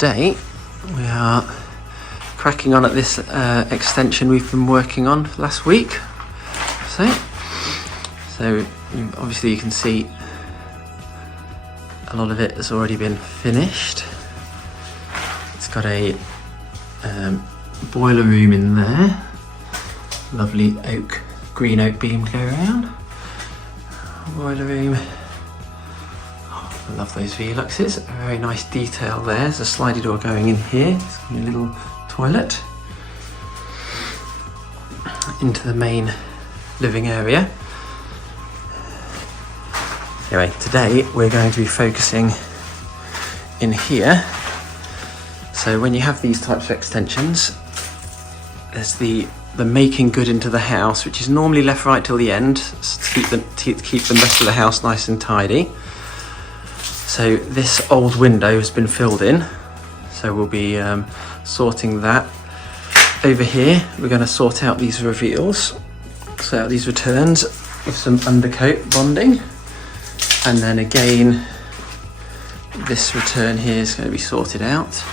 today we are cracking on at this extension we've been working on last week. So obviously you can see a lot of it has already been finished. It's got a boiler room in there, lovely green oak beam to go around. Boiler room. I love those V-luxes, a very nice detail there. There's a slidey door going in here, it's got a little toilet into the main living area. Anyway, today we're going to be focusing in here. So when you have these types of extensions, there's the making good into the house, which is normally left right till the end to keep the rest of the house nice and tidy. So this old window has been filled in, so we'll be sorting that. Over here we're going to sort out these reveals, sort out these returns with some undercoat bonding, and then again this return here is going to be sorted out,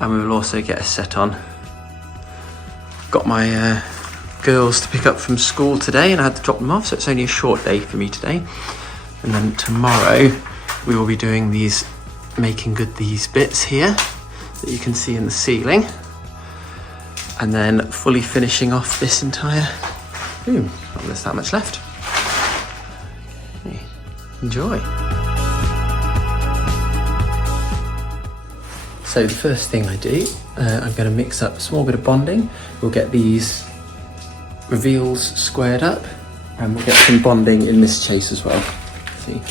and we will also get a set on. Got my girls to pick up from school today and I had to drop them off, so it's only a short day for me today. And then tomorrow we will be doing making good these bits here that you can see in the ceiling, and then fully finishing off this entire room. Not there's that much left. Okay. Enjoy. So the first thing I do, I'm going to mix up a small bit of bonding. We'll get these reveals squared up, and we'll get some bonding in this chase as well. See.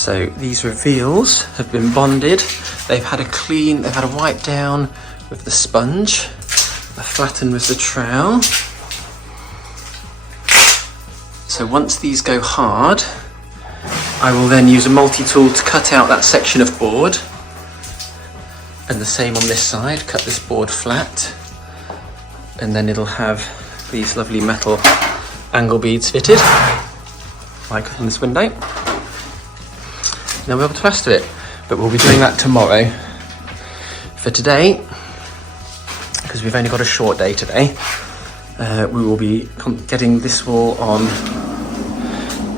So these reveals have been bonded. They've had a wipe down with the sponge, a flatten with the trowel. So once these go hard, I will then use a multi-tool to cut out that section of board. And the same on this side, cut this board flat. And then it'll have these lovely metal angle beads fitted, like in this window. Then we'll be able to plaster it, but we'll be doing that tomorrow. For today, because we've only got a short day today, we will be getting this wall on,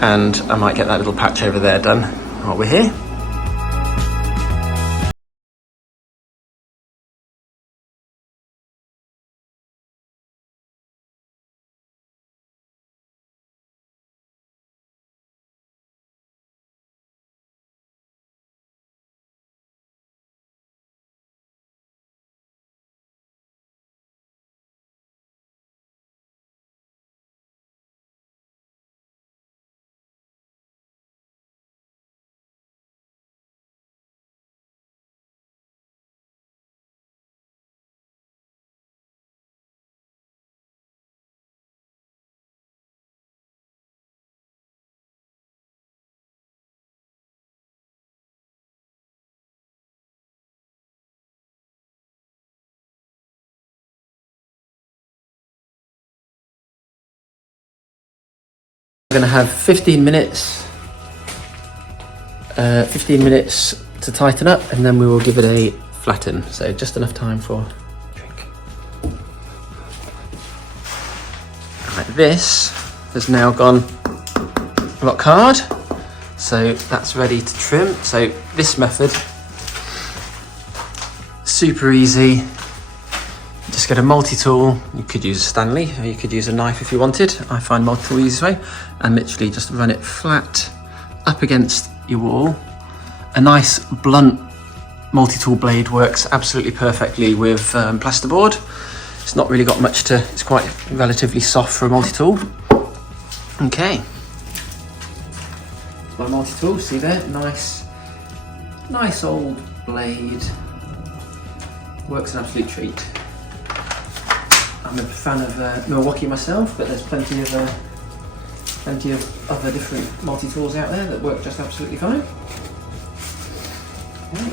and I might get that little patch over there done while we're here. We're going to have 15 minutes to tighten up, and then we will give it a flatten. So just enough time for a drink. Right, this has now gone rock hard, so that's ready to trim. So this method, super easy. Just get a multi-tool. You could use a Stanley, or you could use a knife if you wanted. I find multi-tool the easiest way, and literally just run it flat up against your wall. A nice blunt multi-tool blade works absolutely perfectly with plasterboard. It's not really got much to, it's quite relatively soft for a multi-tool. Okay. My multi-tool, see there? Nice old blade. Works an absolute treat. I'm a fan of Milwaukee myself, but there's plenty of other different multi-tools out there that work just absolutely fine. Right.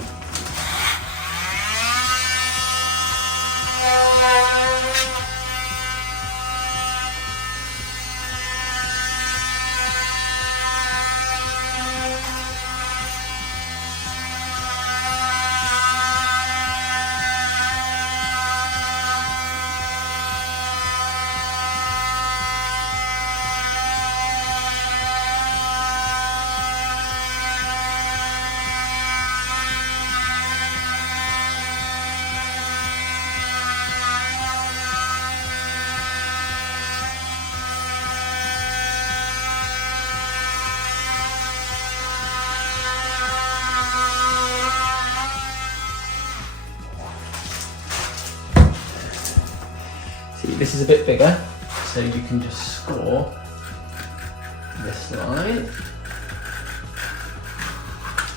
This is a bit bigger, so you can just score this line.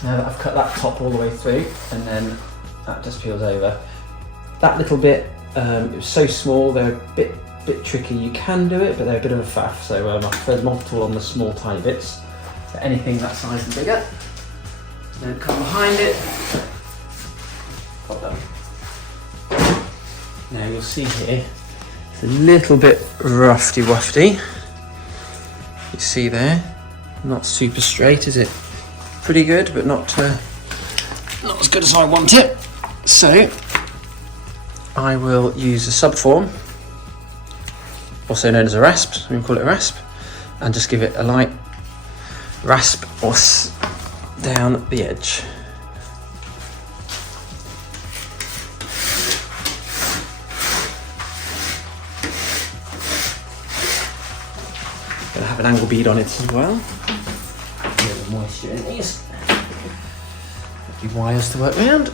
Now that I've cut that top all the way through, and then that just peels over. That little bit, it was so small, they're a bit tricky. You can do it, but they're a bit of a faff, so I prefer the multi-tool on the small tiny bits. So anything that size and bigger. Then come behind it, pop them. Now you'll see here, a little bit roughy wafty. You see there, not super straight, is it? Pretty good, but not as good as I want it. So I will use a subform, also known as a rasp. We can call it a rasp, and just give it a light rasp or down the edge. Gonna have an angle bead on it as well. A little moisture in these. A few wires to work around.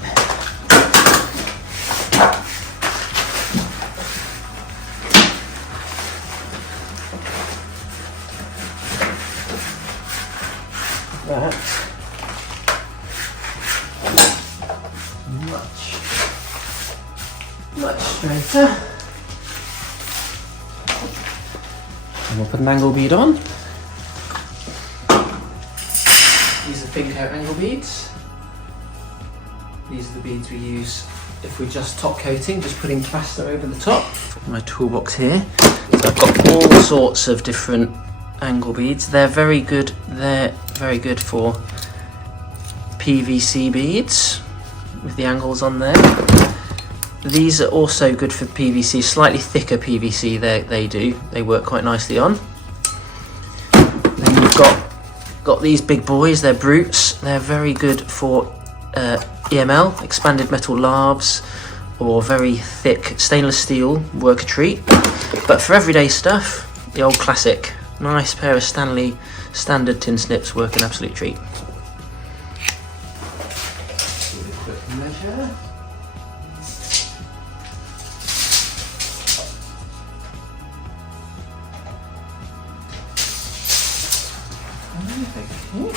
That. splitter. And we'll put an angle bead on. These are pink coat angle beads. These are the beads we use if we're just top coating, just putting plaster over the top. My toolbox here. So I've got all sorts of different angle beads. They're very good for PVC beads with the angles on there. These are also good for PVC, slightly thicker PVC they work quite nicely on. Then you've got these big boys, they're brutes. They're very good for EML, expanded metal lathes, or very thick stainless steel work a treat. But for everyday stuff, the old classic, nice pair of Stanley standard tin snips work an absolute treat. Give it a quick measure. Okay.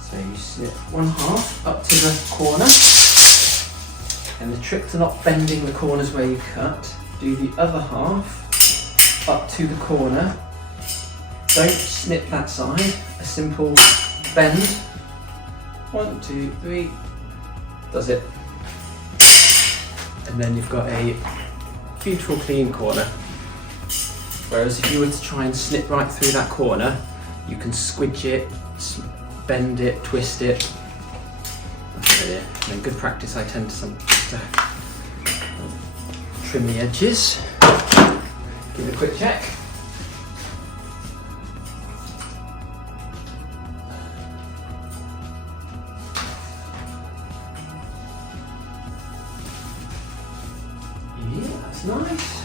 So you snip 1/2 up to the corner, and the trick to not bending the corners where you cut, do the other half up to the corner. Don't snip that side, a simple bend. 1, 2, 3, does it. And then you've got a beautiful clean corner. Whereas if you were to try and snip right through that corner, you can squidge it, bend it, twist it. That's the idea. And in good practice, I tend to trim the edges. Give it a quick check. Yeah, that's nice.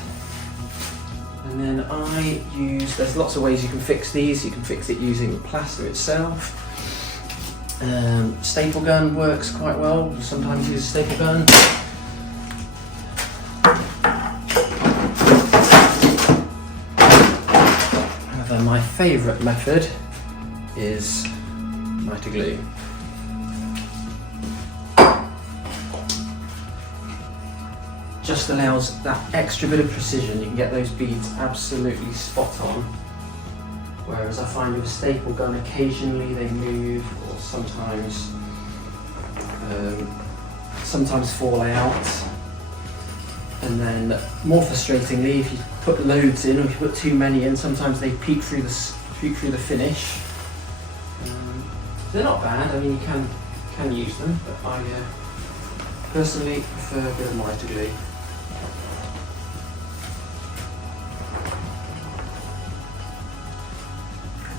And then I use, there's lots of ways you can fix these. You can fix it using the plaster itself. Staple gun works quite well. You sometimes use a staple gun. And then my favourite method is mitre glue. Just allows that extra bit of precision. You can get those beads absolutely spot on. Whereas I find with a staple gun, occasionally they move, or sometimes fall out. And then, more frustratingly, if you put loads in, or if you put too many in, sometimes they peek through the finish. They're not bad. I mean, you can use them, but I personally prefer a bit of mitre glue.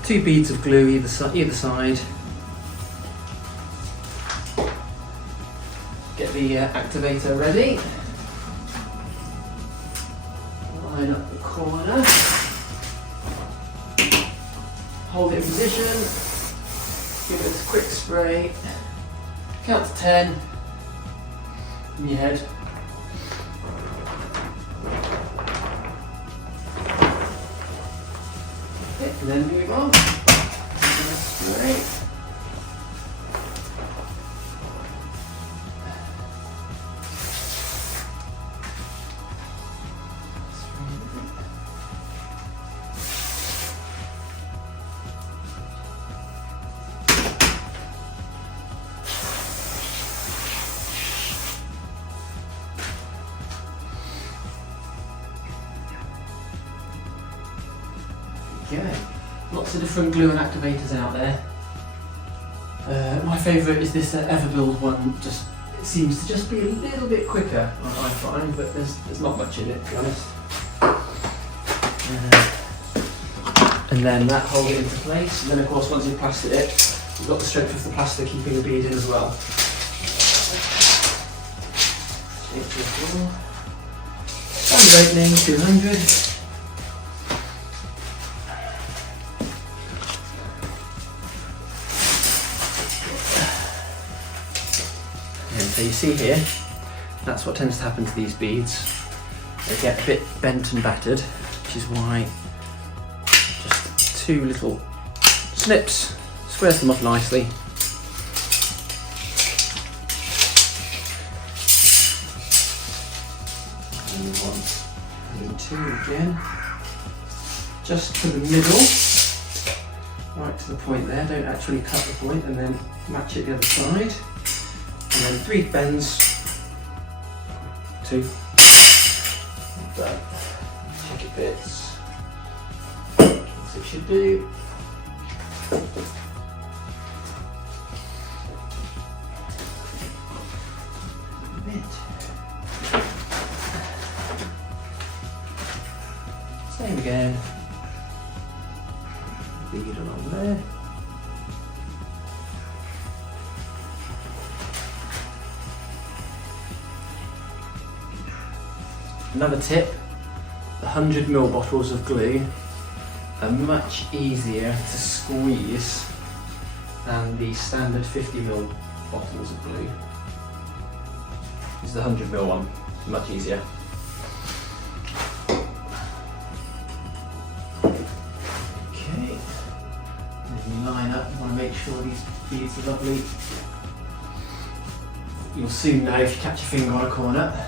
Two beads of glue either side. Get the activator ready. Line up the corner. Hold it in position. Give it a quick spray. Count to 10 in your head. And then move on. Spray. Okay. Lots of different glue and activators out there. My favourite is this Everbuild one. It seems to just be a little bit quicker, I find, but there's not much in it, to be honest. And then that hold it into place. And then, of course, once you've plastered it, you've got the strength of the plaster keeping the bead in as well. Standard opening, 200. So you see here, that's what tends to happen to these beads. They get a bit bent and battered, which is why just two little snips, squares them off nicely. And one and two again. Just to the middle, right to the point there. Don't actually cut the point, and then match it the other side. And then 3 bends, 2. Done. Check it fits. As it should do. Same again. Bead along there. Another tip, the 100ml bottles of glue are much easier to squeeze than the standard 50ml bottles of glue. This is the 100ml one, much easier. Okay, then you line up, you want to make sure these beads are lovely. You'll soon know if you catch your finger on a corner.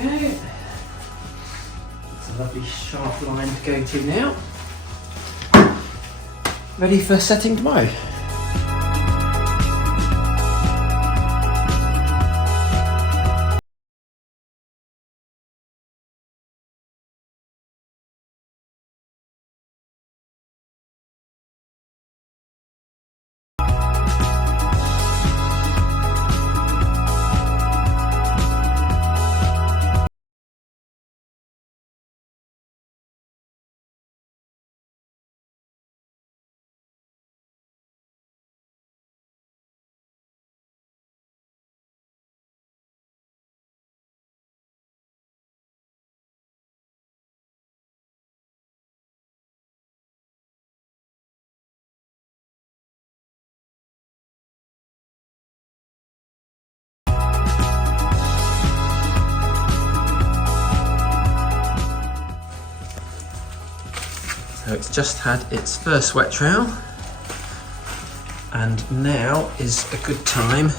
Okay, that's a lovely sharp line to go to now. Ready for setting tomorrow. So it's just had its first wet trowel, and now is a good time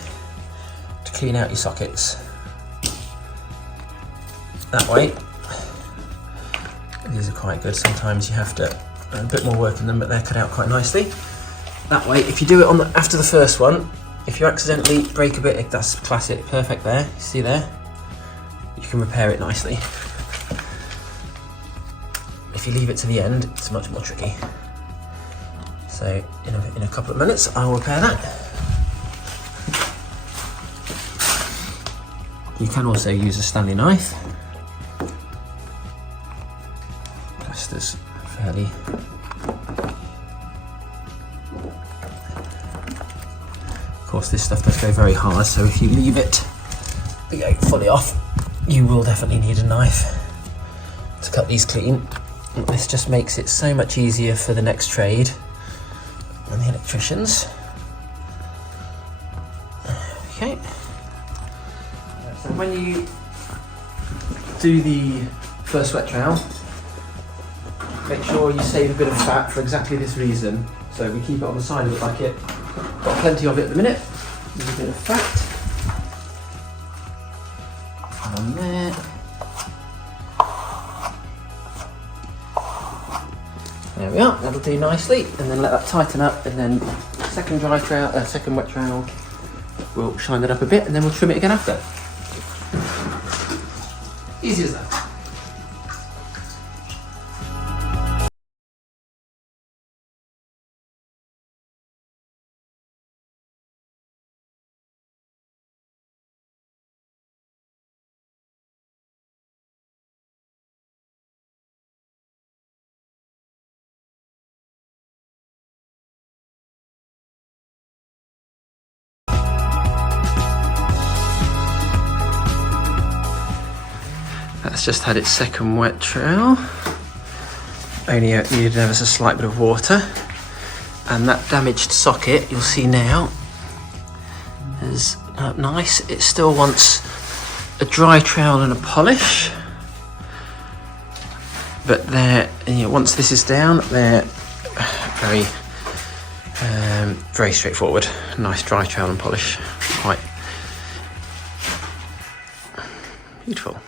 to clean out your sockets. That way, these are quite good. Sometimes you have to a bit more work in them, but they're cut out quite nicely. That way, if you do it on after the first one, if you accidentally break a bit, that's classic, perfect there. You see there? You can repair it nicely. If you leave it to the end, it's much more tricky. So in a couple of minutes, I will repair that. You can also use a Stanley knife. Plaster's fairly. Of course, this stuff does go very hard, so if you leave it fully off, you will definitely need a knife to cut these clean. This just makes it so much easier for the next trade and the electricians. Okay. So when you do the first wet trowel, make sure you save a bit of fat for exactly this reason. So we keep it on the side of the bucket. Got plenty of it at the minute. There's a bit of fat. On there. There we we are, that'll do nicely, and then let that tighten up, and then second wet trowel, we'll shine that up a bit, and then we'll trim it again after. Easy as that. That's just had its second wet trowel. Only needed ever so slight bit of water. And that damaged socket, you'll see now, is nice. It still wants a dry trowel and a polish. But once this is down, they're very straightforward. Nice dry trowel and polish. Quite beautiful.